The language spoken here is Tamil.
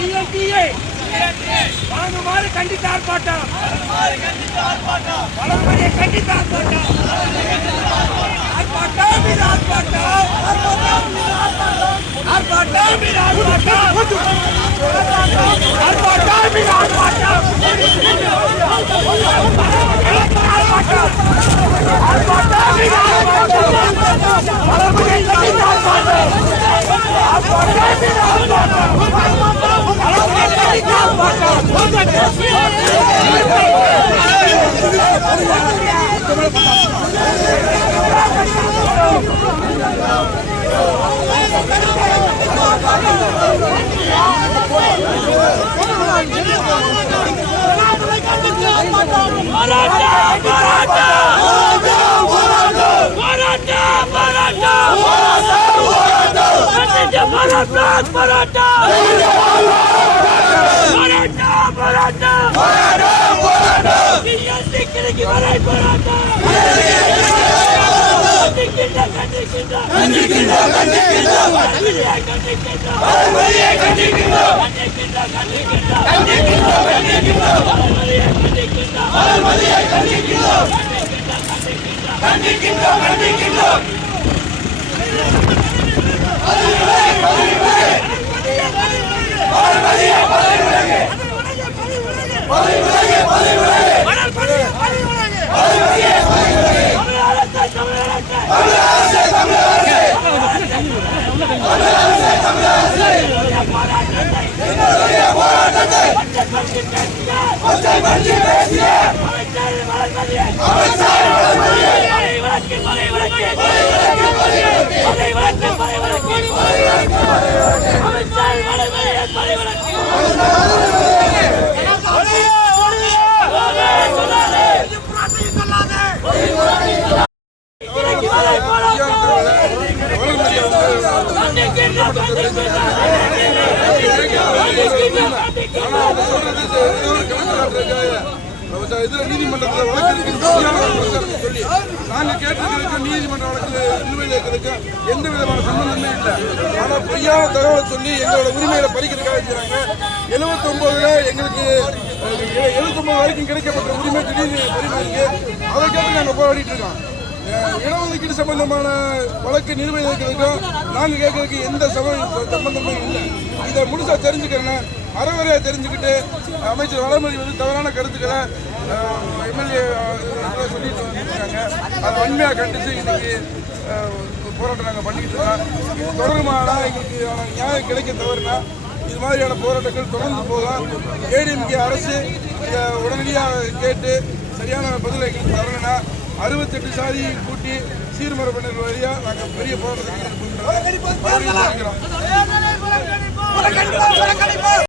டிஎன்டிஏ வழங்குமாறு கண்டித்து ஆர்ப்பாட்டம். வழங்குமாறு கண்டித்து ஆர்ப்பாட்டம் ஆர்ப்பாட்டம். Maratha! Maratha! Maratha! கண்டிக்கின்றோம். இதுல நீதிமன்றத்தில் வழக்கு சொல்லி நாங்க கேட்டிருக்கிறதுக்கு நீதிமன்ற வழக்கு நிலுவையில் இருக்கிறதுக்கு எந்த விதமான சம்பந்தமே இல்லை ஆனா பொய்யான தகவலை சொல்லி எங்களோட உரிமைகளை பறிக்கிறதுக்காக செய்றாங்க எழுபத்தி ஒன்பதுல எங்களுக்கு எழுபத்தி ஒன்பது வரைக்கும் கிடைக்கப்பட்ட உரிமை திடீர்னு உரிமை இருக்கு. அதை கேட்டு நாங்க போராடிட்டு இருக்கோம். இடஒதுக்கீடு சம்பந்தமான வழக்கு நிர்வகிக்கிறதுக்கும் நாங்கள் கேட்கறதுக்கு எந்த சம்பந்தமும் இல்லை. இதை முழுசா தெரிஞ்சுக்கிறேன் அறவரையா தெரிஞ்சுக்கிட்டு அமைச்சர் வளர்மதி வந்து தவறான கருத்துக்களை எம்எல்ஏ சொல்லிட்டு வந்துருக்காங்க. அதை வன்மையாக கண்டித்து இன்னைக்கு போராட்டம் நாங்கள் பண்ணிக்கிட்டு இருக்கோம். இது தொடருமானா எங்களுக்கு நியாயம் கிடைக்க தவறுனா இது மாதிரியான போராட்டங்கள் தொடர்ந்து போகலாம். ஏடிஎம்கே அரசு இதை உடனடியாக கேட்டு சரியான பதிலை எங்களுக்கு தரணும்னா அறுபத்தெட்டு சாதி கூட்டி சீர்மரப்பினர் வழியா நாங்கள் பெரிய போராட்டத்தை